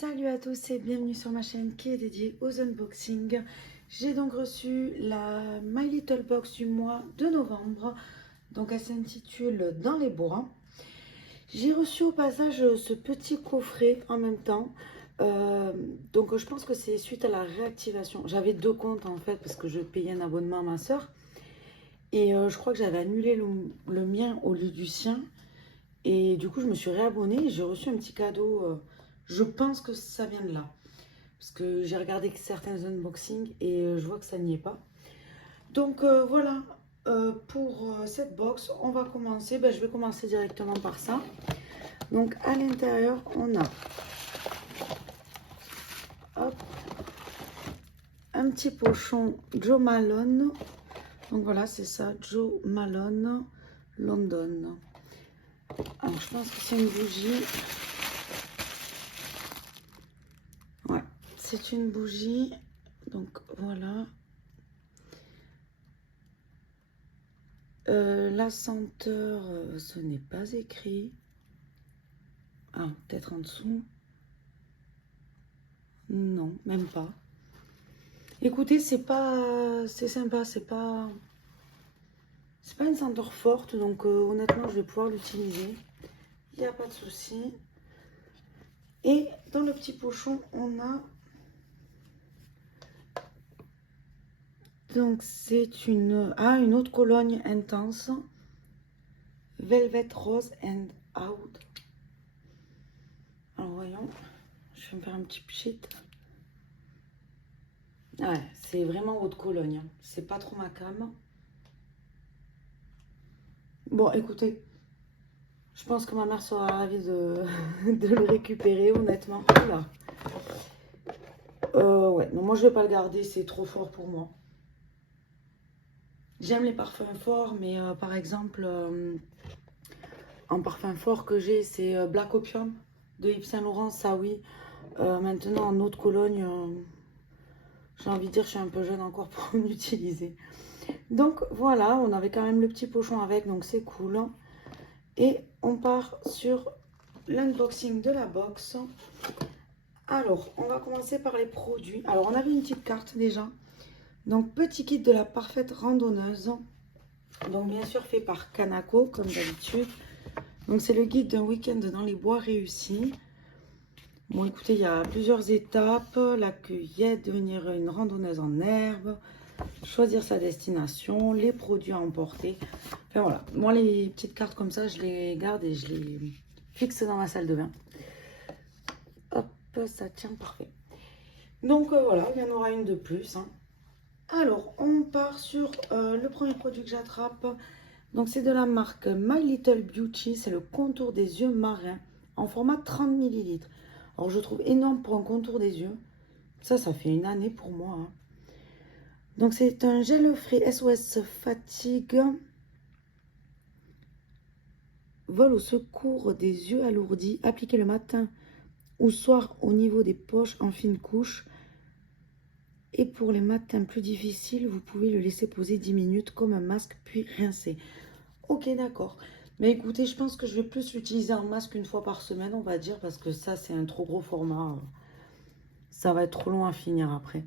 Salut à tous et bienvenue sur ma chaîne qui est dédiée aux unboxings. J'ai donc reçu la My Little Box du mois de novembre. Donc elle s'intitule Dans les bois. J'ai reçu au passage ce petit coffret en même temps. Donc je pense que c'est suite à la réactivation. J'avais deux comptes en fait parce que je payais un abonnement à ma soeur. Et je crois que j'avais annulé le mien au lieu du sien. Et du coup je me suis réabonnée et j'ai reçu un petit cadeau. Je pense que ça vient de là. Parce que j'ai regardé certains unboxings et je vois que ça n'y est pas. Donc voilà, pour cette box, on va commencer. Ben, je vais commencer directement par ça. Donc à l'intérieur, on a hop, un petit pochon Jo Malone. Donc voilà, c'est ça, Jo Malone London. Alors je pense que c'est une bougie. Ouais, c'est une bougie. Donc voilà. La senteur, ce n'est pas écrit. Ah, peut-être en dessous. Non, même pas. Écoutez, c'est sympa, c'est pas une senteur forte, donc honnêtement, je vais pouvoir l'utiliser. Il n'y a pas de souci. Et dans le petit pochon, on a donc c'est une autre cologne intense, Velvet Rose and Out. Alors voyons, je vais me faire un petit pchit. Ouais, c'est vraiment haute cologne, hein. C'est pas trop ma came. Bon, écoutez, je pense que ma mère sera ravie de le récupérer, honnêtement. Oula. Ouais, non, moi je vais pas le garder, c'est trop fort pour moi. J'aime les parfums forts, mais par exemple, un parfum fort que j'ai, c'est Black Opium de Yves Saint Laurent, ça oui. Maintenant, en eau de Cologne, j'ai envie de dire, je suis un peu jeune encore pour en utiliser. Donc voilà, on avait quand même le petit pochon avec, donc c'est cool. Et on part sur l'unboxing de la box. Alors, on va commencer par les produits. Alors, on avait une petite carte déjà. Donc, petit kit de la parfaite randonneuse. Donc, bien sûr, fait par Kanako, comme d'habitude. Donc, c'est le guide d'un week-end dans les bois réussi. Bon, écoutez, il y a plusieurs étapes. La cueillette, devenir une randonneuse en herbe, choisir sa destination, les produits à emporter. Enfin, voilà. Moi, les petites cartes comme ça, je les garde et je les fixe dans ma salle de bain. Hop, ça tient parfait. Donc, voilà, il y en aura une de plus, hein. Alors, on part sur le premier produit que j'attrape. Donc, c'est de la marque My Little Beauty. C'est le contour des yeux marins en format 30 ml. Alors, je trouve énorme pour un contour des yeux. Ça fait une année pour moi, hein. Donc, c'est un gel frais SOS Fatigue. Vol au secours des yeux alourdis. Appliqué le matin ou soir au niveau des poches en fine couche. Et pour les matins plus difficiles, vous pouvez le laisser poser 10 minutes comme un masque, puis rincer. Ok, d'accord. Mais écoutez, je pense que je vais plus l'utiliser en masque une fois par semaine, on va dire, parce que ça, c'est un trop gros format. Ça va être trop long à finir après.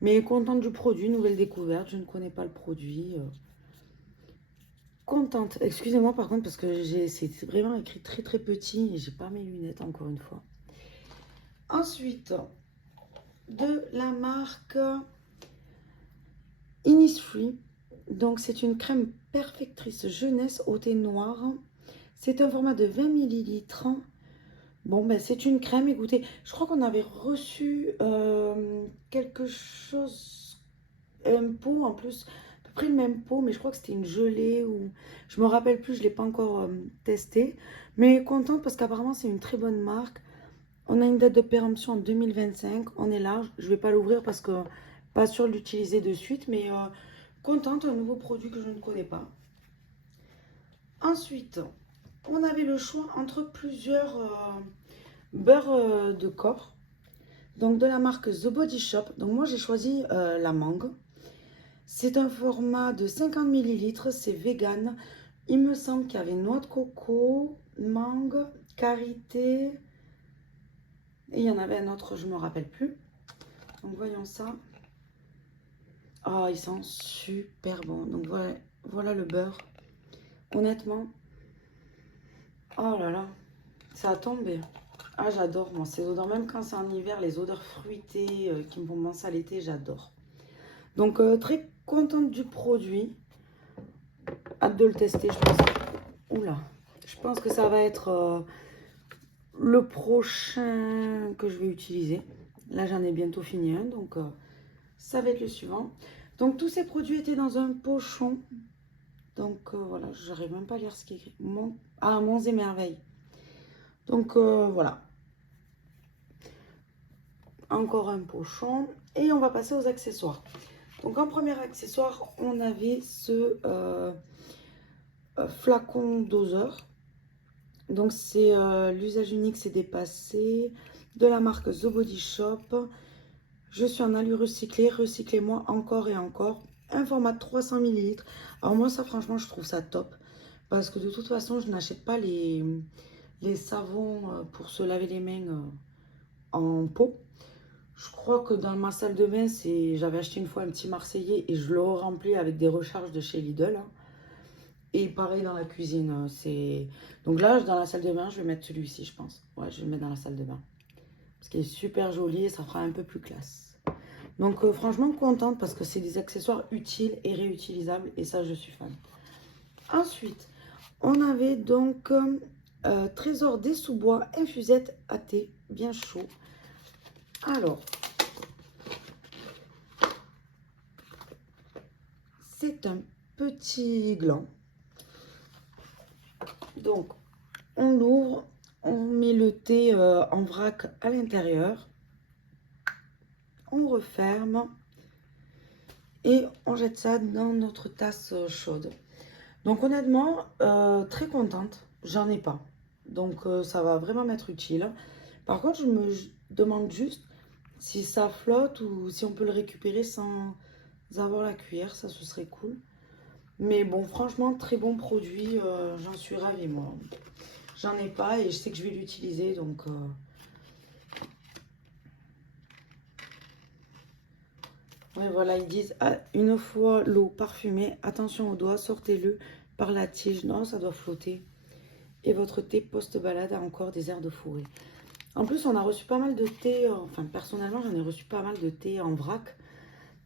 Mais contente du produit, nouvelle découverte. Je ne connais pas le produit. Contente. Excusez-moi par contre, parce que c'est vraiment écrit très très petit et j'ai pas mes lunettes encore une fois. Ensuite, de la marque Innisfree. Donc, c'est une crème perfectrice jeunesse au thé noir. C'est un format de 20 ml. Bon, ben, c'est une crème. Écoutez, je crois qu'on avait reçu quelque chose, un pot en plus, à peu près le même pot, mais je crois que c'était une gelée ou je me rappelle plus, je ne l'ai pas encore testé. Mais contente parce qu'apparemment, c'est une très bonne marque. On a une date de péremption en 2025. On est large. Je ne vais pas l'ouvrir parce que pas sûr de l'utiliser de suite, mais contente, un nouveau produit que je ne connais pas. Ensuite, on avait le choix entre plusieurs beurres de corps. Donc de la marque The Body Shop. Donc moi j'ai choisi la mangue. C'est un format de 50 ml. C'est vegan. Il me semble qu'il y avait noix de coco, mangue, karité. Et il y en avait un autre, je ne me rappelle plus. Donc voyons ça. Oh, ils sont super bons. Donc voilà, voilà le beurre. Honnêtement, oh là là, ça a tombé. Ah, j'adore moi ces odeurs. Même quand c'est en hiver, les odeurs fruitées qui me font penser à l'été, j'adore. Donc très contente du produit. Hâte de le tester, je pense. Oula, je pense que ça va être le prochain que je vais utiliser. Là, j'en ai bientôt fini un, donc ça va être le suivant. Donc tous ces produits étaient dans un pochon. Donc voilà, j'arrive même pas à lire ce qui est écrit. Monts et merveilles. Donc voilà. Encore un pochon. Et on va passer aux accessoires. Donc en premier accessoire, on avait ce flacon doseur. Donc c'est l'usage unique, c'est dépassé. De la marque The Body Shop. Je suis en alu recyclé. Recyclez-moi encore et encore. Un format de 300 ml. Alors moi ça franchement je trouve ça top. Parce que de toute façon je n'achète pas les savons pour se laver les mains en pot. Je crois que dans ma salle de bain, j'avais acheté une fois un petit Marseillais et je le remplis avec des recharges de chez Lidl. Hein. Et pareil dans la cuisine. Donc là, dans la salle de bain, je vais mettre celui-ci, je pense. Ouais, je vais le mettre dans la salle de bain. Parce qu'il est super joli et ça fera un peu plus classe. Donc franchement, contente parce que c'est des accessoires utiles et réutilisables. Et ça, je suis fan. Ensuite, on avait donc Trésor des sous-bois, infusette à thé, bien chaud. Alors, c'est un petit gland. Donc, on l'ouvre, on met le thé en vrac à l'intérieur. On referme et on jette ça dans notre tasse chaude. Donc honnêtement, très contente, j'en ai pas. Donc ça va vraiment m'être utile. Par contre, je me demande juste si ça flotte ou si on peut le récupérer sans avoir la cuillère, ça ce serait cool. Mais bon, franchement, très bon produit, j'en suis ravie moi. J'en ai pas et je sais que je vais l'utiliser, donc... Oui, voilà, ils disent, ah, une fois l'eau parfumée, attention aux doigts, sortez-le par la tige. Non, ça doit flotter. Et votre thé post-balade a encore des airs de forêt. En plus, on a reçu pas mal de thé, enfin, personnellement, j'en ai reçu pas mal de thé en vrac.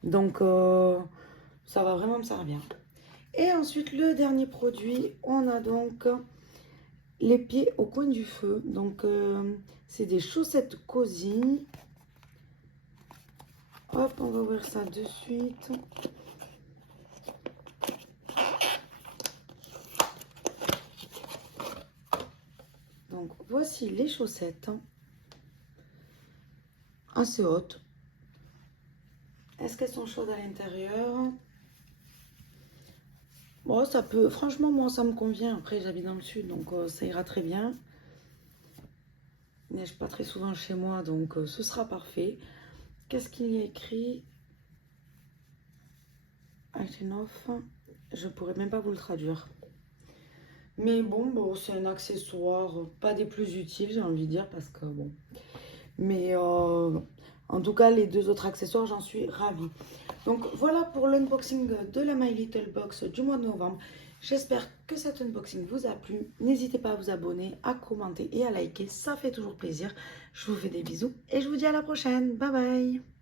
Donc, ça va vraiment me servir. Et ensuite, le dernier produit, on a donc les pieds au coin du feu. Donc, c'est des chaussettes cosy. Hop, on va ouvrir ça de suite. Donc, voici les chaussettes. Assez hautes. Est-ce qu'elles sont chaudes à l'intérieur? Bon, ça peut... Franchement, moi, ça me convient. Après, j'habite dans le sud, donc ça ira très bien. Il neige pas très souvent chez moi, donc ce sera parfait. Qu'est-ce qu'il y a écrit? Off. Je pourrais même pas vous le traduire. Mais bon, c'est un accessoire, pas des plus utiles, j'ai envie de dire, parce que bon. Mais en tout cas, les deux autres accessoires, j'en suis ravie. Donc voilà pour l'unboxing de la My Little Box du mois de novembre. J'espère que cet unboxing vous a plu. N'hésitez pas à vous abonner, à commenter et à liker, ça fait toujours plaisir. Je vous fais des bisous et je vous dis à la prochaine. Bye bye.